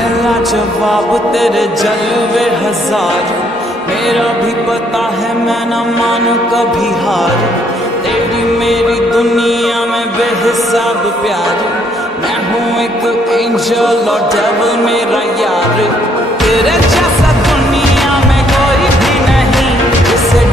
पहला जवाब तेरे जलवे हजार, मेरा भी पता है मैं न मानू कभी हार। तेरी मेरी दुनिया में बेहिसाब प्यार, मैं हूँ एक एंजल और डेविल मेरा यार। तेरे जैसा दुनिया में कोई भी नहीं, जिसे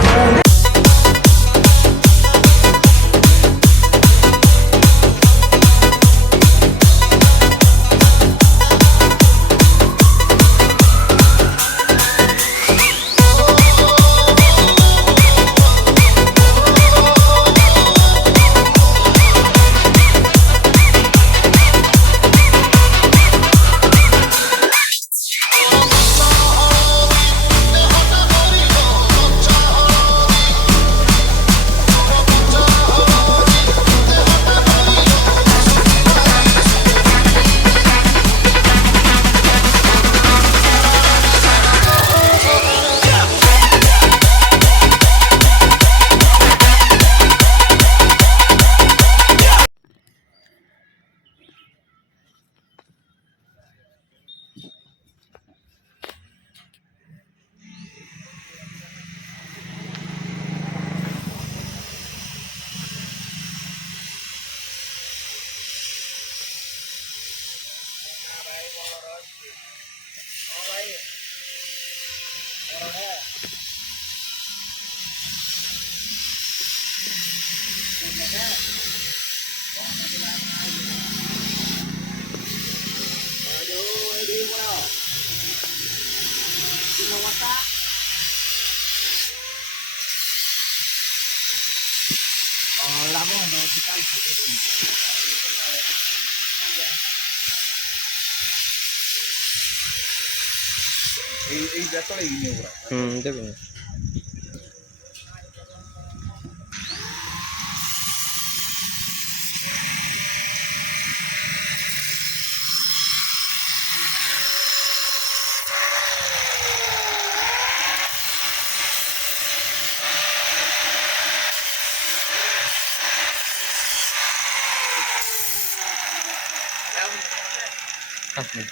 ढूंढ দেখুন আপনি